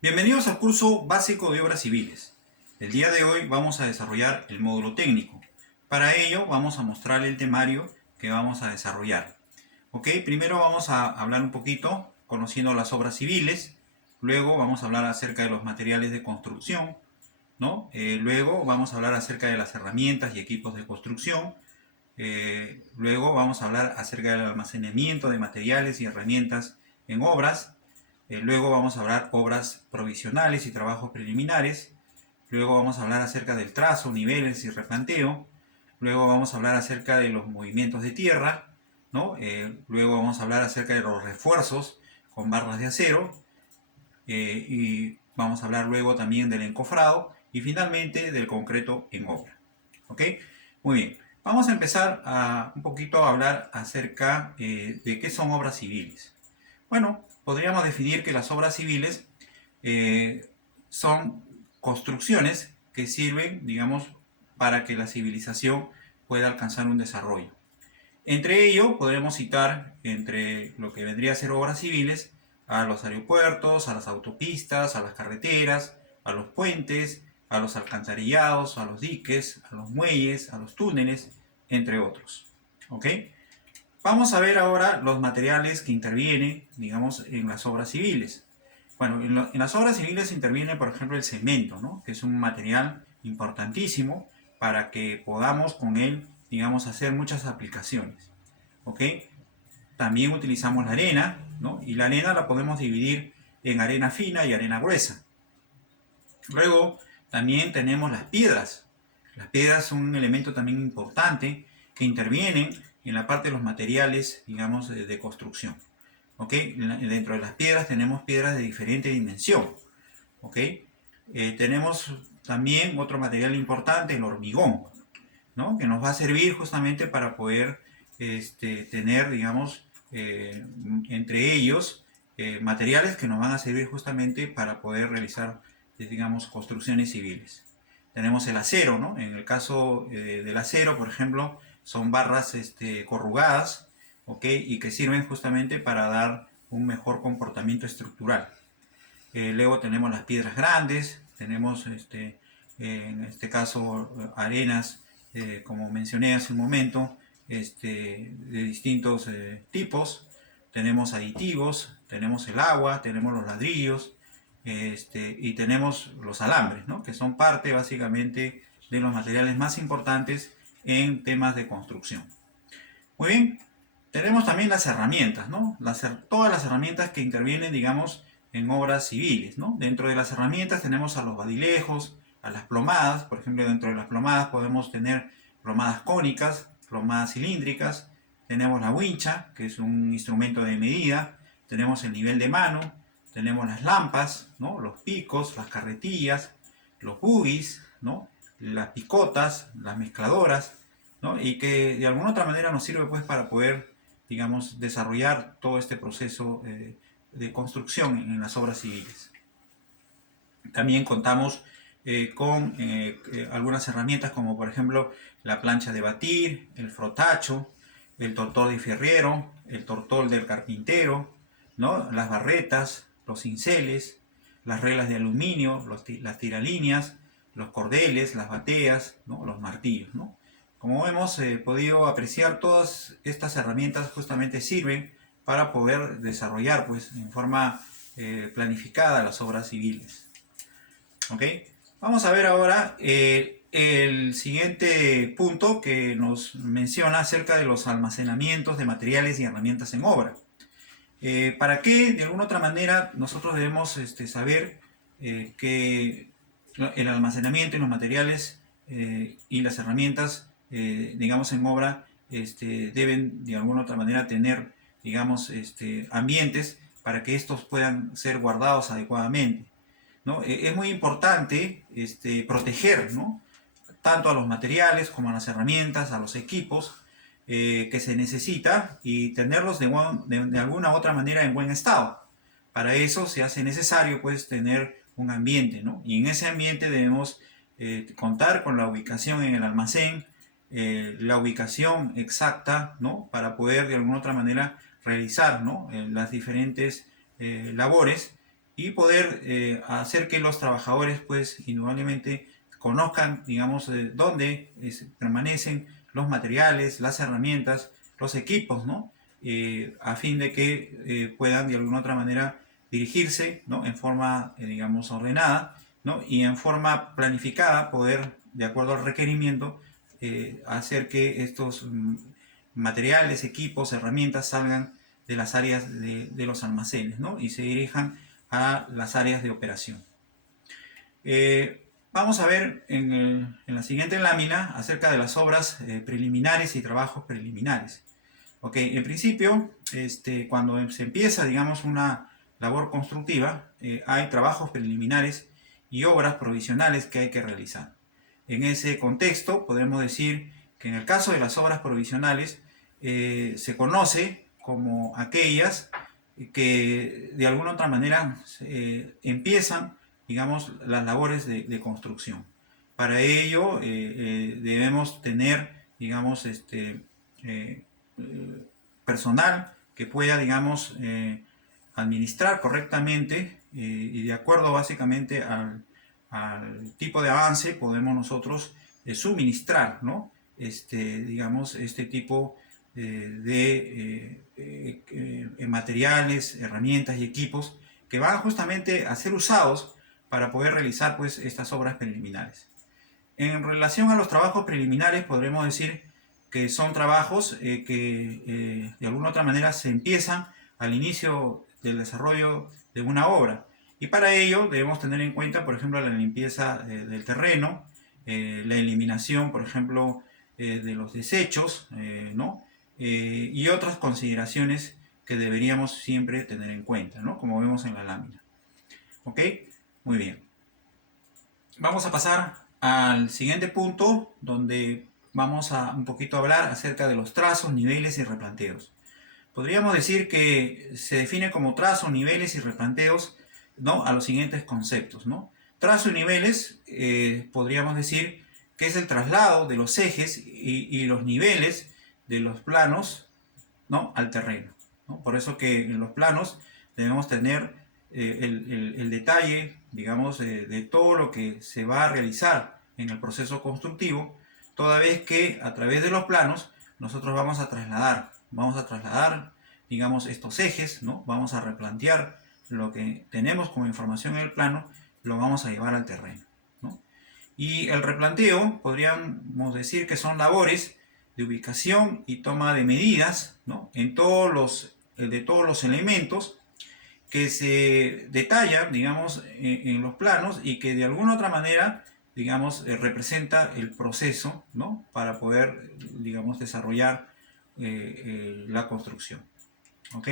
Bienvenidos al curso básico de obras civiles. El día de hoy vamos a desarrollar el módulo técnico. Para ello vamos a mostrar el temario que vamos a desarrollar. Ok, primero vamos a hablar un poquito conociendo las obras civiles, luego vamos a hablar acerca de los materiales de construcción, ¿no? Luego vamos a hablar acerca de las herramientas y equipos de construcción, luego vamos a hablar acerca del almacenamiento de materiales y herramientas en obras. Luego vamos a hablar obras provisionales y trabajos preliminares. Luego vamos a hablar acerca del trazo, niveles y replanteo. Luego vamos a hablar acerca de los movimientos de tierra, ¿no? Luego vamos a hablar acerca de los refuerzos con barras de acero. Y vamos a hablar luego también del encofrado y finalmente del concreto en obra. ¿Ok? Muy bien. Vamos a empezar a un poquito a hablar acerca de qué son obras civiles. Bueno, podríamos definir que las obras civiles son construcciones que sirven, digamos, para que la civilización pueda alcanzar un desarrollo. Entre ello, podremos citar, entre lo que vendría a ser obras civiles, a los aeropuertos, a las autopistas, a las carreteras, a los puentes, a los alcantarillados, a los diques, a los muelles, a los túneles, entre otros. ¿Ok? Vamos a ver ahora los materiales que intervienen, digamos, en las obras civiles. Bueno, en las obras civiles interviene, por ejemplo, el cemento, ¿no? Que es un material importantísimo para que podamos con él, digamos, hacer muchas aplicaciones. ¿Ok? También utilizamos la arena, ¿no? Y la arena la podemos dividir en arena fina y arena gruesa. Luego, también tenemos las piedras. Las piedras son un elemento también importante que intervienen en la parte de los materiales, digamos, de construcción. ¿Ok? Dentro de las piedras tenemos piedras de diferente dimensión. ¿Ok? Tenemos también otro material importante, el hormigón, ¿no? Que nos va a servir justamente para poder tener, digamos, entre ellos materiales que nos van a servir justamente para poder realizar, digamos, construcciones civiles. Tenemos el acero, ¿no? En el caso del acero, por ejemplo, son barras corrugadas, ¿ok? Y que sirven justamente para dar un mejor comportamiento estructural. Luego tenemos las piedras grandes, tenemos en este caso arenas, como mencioné hace un momento, de distintos tipos. Tenemos aditivos, tenemos el agua, tenemos los ladrillos y tenemos los alambres, ¿no? Que son parte básicamente de los materiales más importantes en temas de construcción. Muy bien, tenemos también las herramientas, ¿no? Todas las herramientas que intervienen, digamos, en obras civiles, ¿no? Dentro de las herramientas tenemos a los badilejos, a las plomadas. Por ejemplo, dentro de las plomadas podemos tener plomadas cónicas, plomadas cilíndricas. Tenemos la wincha, que es un instrumento de medida. Tenemos el nivel de mano. Tenemos las lampas, ¿no? Los picos, las carretillas, los buggies, ¿no? Las picotas, las mezcladoras, ¿no? Y que de alguna otra manera nos sirve pues para poder, digamos, desarrollar todo este proceso de construcción en las obras civiles. También contamos con algunas herramientas como por ejemplo la plancha de batir, el frotacho, el tortol de fierrero, el tortol del carpintero, ¿no? Las barretas, los cinceles, las reglas de aluminio, las tiralíneas, los cordeles, las bateas, ¿no? Los martillos, ¿no? Como hemos podido apreciar, todas estas herramientas justamente sirven para poder desarrollar pues, en forma planificada las obras civiles. ¿Ok? Vamos a ver ahora el siguiente punto que nos menciona acerca de los almacenamientos de materiales y herramientas en obra. ¿Para qué, de alguna otra manera, nosotros debemos saber que el almacenamiento y los materiales y las herramientas, digamos, en obra, deben de alguna otra manera tener, digamos, ambientes para que estos puedan ser guardados adecuadamente, ¿no? Es muy importante proteger, ¿no? Tanto a los materiales como a las herramientas, a los equipos que se necesita y tenerlos de alguna otra manera en buen estado. Para eso se hace necesario pues tener un ambiente, ¿no? Y en ese ambiente debemos contar con la ubicación en el almacén, la ubicación exacta, ¿no? Para poder de alguna otra manera realizar, ¿no? Las diferentes labores y poder hacer que los trabajadores pues indudablemente conozcan, digamos, dónde permanecen los materiales, las herramientas, los equipos, ¿no? A fin de que puedan de alguna otra manera dirigirse, ¿no? En forma, digamos, ordenada, ¿no? Y en forma planificada poder, de acuerdo al requerimiento, hacer que estos materiales, equipos, herramientas salgan de las áreas de los almacenes, ¿no? Y se dirijan a las áreas de operación. Vamos a ver en la siguiente lámina acerca de las obras preliminares y trabajos preliminares. Ok, en principio, cuando se empieza, digamos, una labor constructiva, hay trabajos preliminares y obras provisionales que hay que realizar. En ese contexto, podemos decir que en el caso de las obras provisionales, se conoce como aquellas que de alguna otra manera empiezan, digamos, las labores de construcción. Para ello debemos tener, digamos, personal que pueda, digamos, administrar correctamente y de acuerdo básicamente al tipo de avance podemos nosotros suministrar, ¿no? Digamos, este tipo de materiales, herramientas y equipos que van justamente a ser usados para poder realizar pues estas obras preliminares. En relación a los trabajos preliminares podremos decir que son trabajos que de alguna otra manera se empiezan al inicio del desarrollo de una obra. Y para ello debemos tener en cuenta, por ejemplo, la limpieza del terreno, la eliminación, por ejemplo, de los desechos, ¿no? Y otras consideraciones que deberíamos siempre tener en cuenta, ¿no? Como vemos en la lámina. ¿Ok? Muy bien. Vamos a pasar al siguiente punto, donde vamos a un poquito hablar acerca de los trazos, niveles y replanteos. Podríamos decir que se define como trazos, niveles y replanteos, ¿no? A los siguientes conceptos, ¿no? Trazo y niveles, podríamos decir que es el traslado de los ejes y los niveles de los planos, ¿no? Al terreno, ¿no? Por eso que en los planos debemos tener el detalle, digamos, de todo lo que se va a realizar en el proceso constructivo, toda vez que a través de los planos nosotros vamos a trasladar, digamos, estos ejes, ¿no? Vamos a replantear lo que tenemos como información en el plano, lo vamos a llevar al terreno, ¿no? Y el replanteo, podríamos decir que son labores de ubicación y toma de medidas, ¿no? De todos los elementos que se detallan, digamos, en los planos y que de alguna otra manera, digamos, representa el proceso, ¿no? Para poder, digamos, desarrollar la construcción. ¿Ok?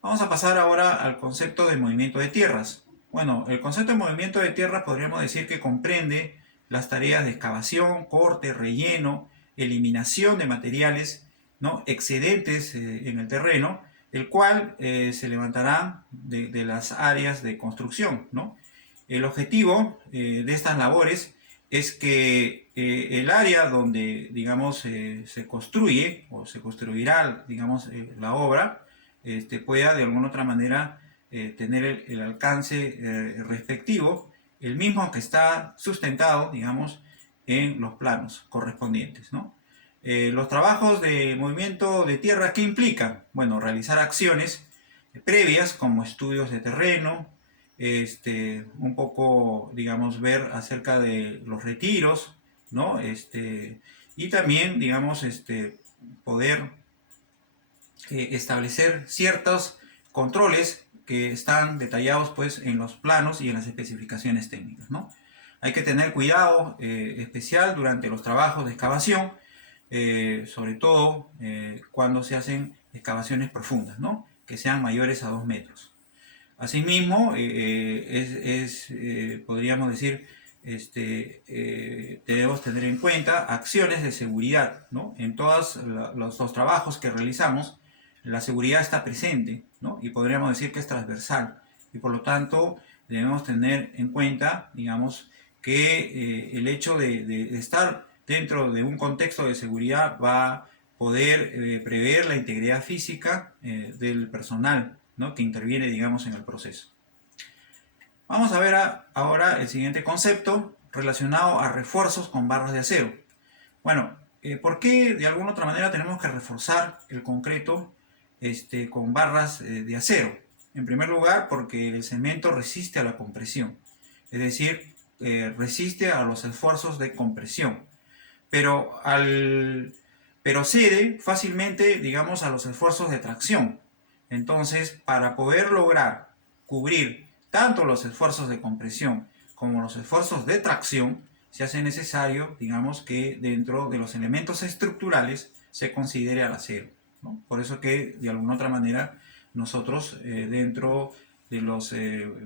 Vamos a pasar ahora al concepto de movimiento de tierras. Bueno, el concepto de movimiento de tierras podríamos decir que comprende las tareas de excavación, corte, relleno, eliminación de materiales, ¿no? Excedentes en el terreno, el cual se levantará de las áreas de construcción, ¿no? El objetivo de estas labores es que el área donde, digamos, se construye o se construirá, digamos, la obra, pueda de alguna otra manera tener el alcance respectivo, el mismo que está sustentado, digamos, en los planos correspondientes, ¿no? Los trabajos de movimiento de tierra, ¿qué implican? Bueno, realizar acciones previas como estudios de terreno, un poco, digamos, ver acerca de los retiros, ¿no? Y también, digamos, poder establecer ciertos controles que están detallados pues en los planos y en las especificaciones técnicas, ¿no? Hay que tener cuidado especial durante los trabajos de excavación, sobre todo cuando se hacen excavaciones profundas, ¿no? Que sean mayores a 2 metros. Asimismo, podríamos decir, debemos tener en cuenta acciones de seguridad, ¿no? En todos los trabajos que realizamos, la seguridad está presente, ¿no? Y podríamos decir que es transversal. Y por lo tanto, debemos tener en cuenta, digamos, que el hecho de estar dentro de un contexto de seguridad va a poder prever la integridad física del personal, ¿no? Que interviene, digamos, en el proceso. Vamos a ver ahora el siguiente concepto relacionado a refuerzos con barras de acero. Bueno, ¿por qué de alguna otra manera tenemos que reforzar el concreto con barras de acero? En primer lugar, porque el cemento resiste a la compresión, es decir, resiste a los esfuerzos de compresión, pero, pero cede fácilmente, digamos, a los esfuerzos de tracción. Entonces, para poder lograr cubrir tanto los esfuerzos de compresión como los esfuerzos de tracción, se hace necesario, digamos, que dentro de los elementos estructurales se considere al acero, ¿no? Por eso que, de alguna otra manera, nosotros dentro de los,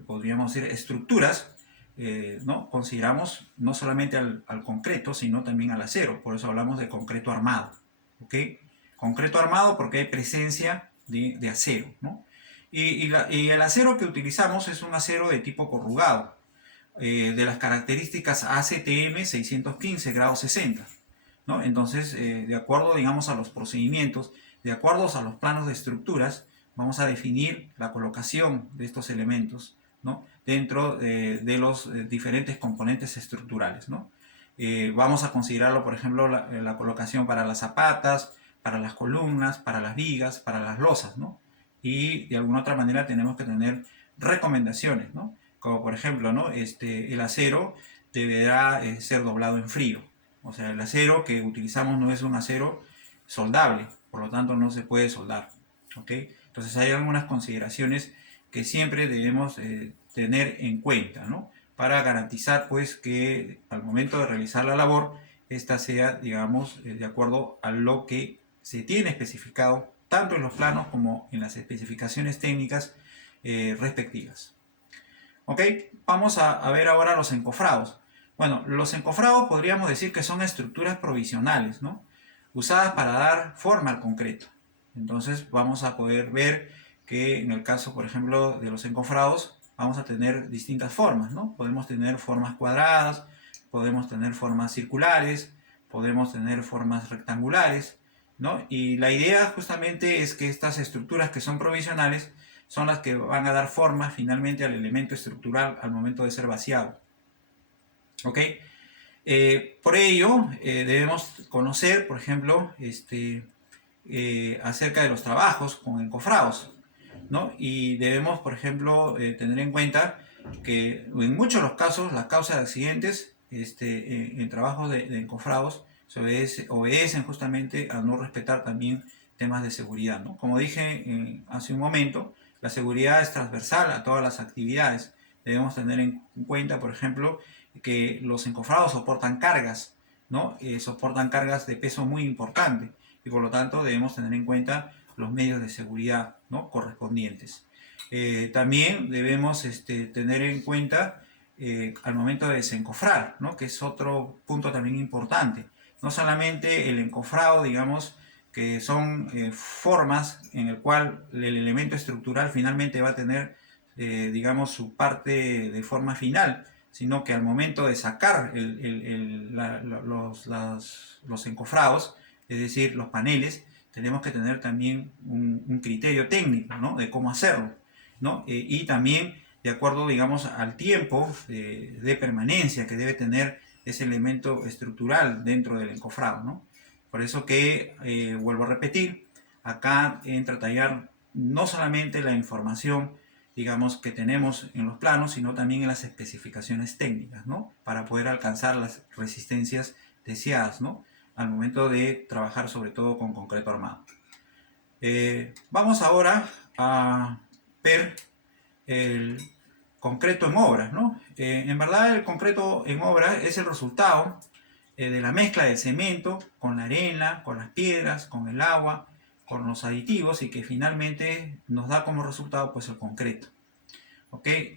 podríamos decir, estructuras, ¿no? Consideramos no solamente al concreto, sino también al acero. Por eso hablamos de concreto armado, ¿ok? Concreto armado porque hay presencia de acero, ¿no? Y el acero que utilizamos es un acero de tipo corrugado, de las características ACTM 615 grados 60, ¿no? Entonces, de acuerdo, digamos, a los procedimientos, de acuerdo a los planos de estructuras, vamos a definir la colocación de estos elementos, ¿no? Dentro de los diferentes componentes estructurales, ¿no? Vamos a considerarlo, por ejemplo, la colocación para las zapatas, para las columnas, para las vigas, para las losas, ¿no? Y de alguna otra manera tenemos que tener recomendaciones, ¿no? Como por ejemplo, ¿no? El acero deberá ser doblado en frío. O sea, el acero que utilizamos no es un acero soldable, por lo tanto no se puede soldar, ¿ok? Entonces hay algunas consideraciones que siempre debemos tener en cuenta, ¿no? Para garantizar, pues, que al momento de realizar la labor, esta sea, digamos, de acuerdo a lo que se tiene especificado, tanto en los planos como en las especificaciones técnicas respectivas. ¿Ok? Vamos a ver ahora los encofrados. Bueno, los encofrados podríamos decir que son estructuras provisionales, ¿no? Usadas para dar forma al concreto. Entonces vamos a poder ver que en el caso, por ejemplo, de los encofrados, vamos a tener distintas formas, ¿no? Podemos tener formas cuadradas, podemos tener formas circulares, podemos tener formas rectangulares, ¿no? Y la idea justamente es que estas estructuras que son provisionales son las que van a dar forma finalmente al elemento estructural al momento de ser vaciado. ¿Ok? Por ello, debemos conocer, por ejemplo, acerca de los trabajos con encofrados, ¿no? Y debemos, por ejemplo, tener en cuenta que en muchos de los casos las causas de accidentes en trabajos de encofrados se obedecen justamente a no respetar también temas de seguridad, ¿no? Como dije hace un momento, la seguridad es transversal a todas las actividades. Debemos tener en cuenta, por ejemplo, que los encofrados soportan cargas, ¿no? Soportan cargas de peso muy importante y por lo tanto debemos tener en cuenta los medios de seguridad, ¿no? Correspondientes. También debemos tener en cuenta al momento de desencofrar, ¿no? Que es otro punto también importante. No solamente el encofrado, digamos, que son formas en el cual el elemento estructural finalmente va a tener, digamos, su parte de forma final, sino que al momento de sacar los encofrados, es decir, los paneles, tenemos que tener también un criterio técnico, ¿no? De cómo hacerlo, ¿no? Y también de acuerdo, digamos, al tiempo de permanencia que debe tener ese elemento estructural dentro del encofrado, ¿no? Por eso que, vuelvo a repetir, acá entra a tallar no solamente la información, digamos, que tenemos en los planos, sino también en las especificaciones técnicas, ¿no? Para poder alcanzar las resistencias deseadas, ¿no? Al momento de trabajar sobre todo con concreto armado. Vamos ahora a ver el concreto en obra, ¿no? En verdad el concreto en obra es el resultado de la mezcla del cemento con la arena, con las piedras, con el agua, con los aditivos y que finalmente nos da como resultado pues el concreto. ¿Okay?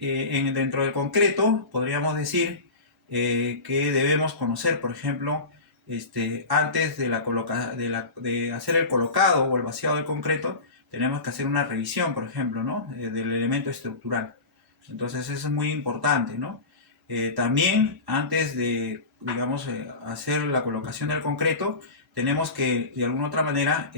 Dentro del concreto podríamos decir que debemos conocer, por ejemplo, antes de hacer el colocado o el vaciado del concreto, tenemos que hacer una revisión, por ejemplo, ¿no? Del elemento estructural. Entonces eso es muy importante, ¿no? También antes de, digamos, hacer la colocación del concreto, tenemos que de alguna otra manera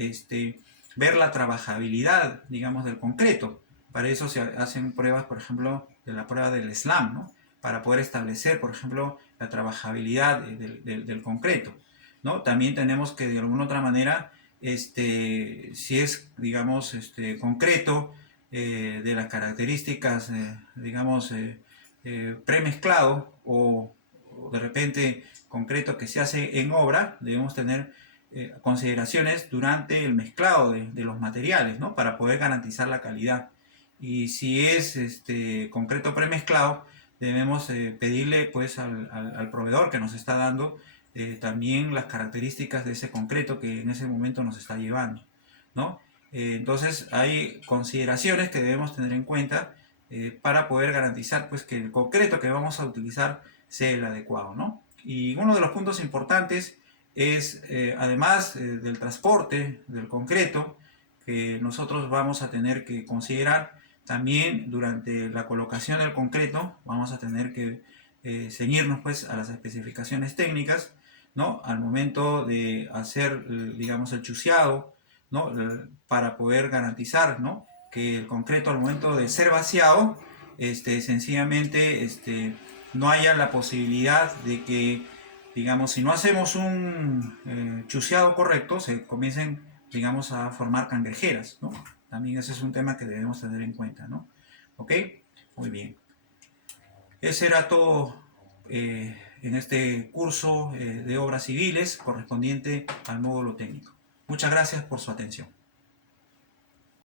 ver la trabajabilidad, digamos, del concreto. Para eso se hacen pruebas, por ejemplo, de la prueba del SLAM, ¿no? Para poder establecer, por ejemplo, la trabajabilidad del concreto, ¿no? También tenemos que, de alguna otra manera, si es, digamos, concreto, de las características, digamos, premezclado o de repente concreto que se hace en obra, debemos tener consideraciones durante el mezclado de los materiales, ¿no? Para poder garantizar la calidad. Y si es concreto premezclado, debemos pedirle pues al proveedor que nos está dando también las características de ese concreto que en ese momento nos está llevando, ¿no? Entonces hay consideraciones que debemos tener en cuenta para poder garantizar pues que el concreto que vamos a utilizar sea el adecuado, ¿no? Y uno de los puntos importantes es, además del transporte del concreto, que nosotros vamos a tener que considerar también durante la colocación del concreto, vamos a tener que ceñirnos pues a las especificaciones técnicas, ¿no? Al momento de hacer, digamos, el chuceado, ¿no? Para poder garantizar, ¿no? Que el concreto al momento de ser vaciado, sencillamente, no haya la posibilidad de que, digamos, si no hacemos un chuceado correcto, se comiencen, digamos, a formar cangrejeras, ¿no? También ese es un tema que debemos tener en cuenta, ¿no? ¿Ok? Muy bien. Ese era todo en este curso de obras civiles correspondiente al módulo técnico. Muchas gracias por su atención.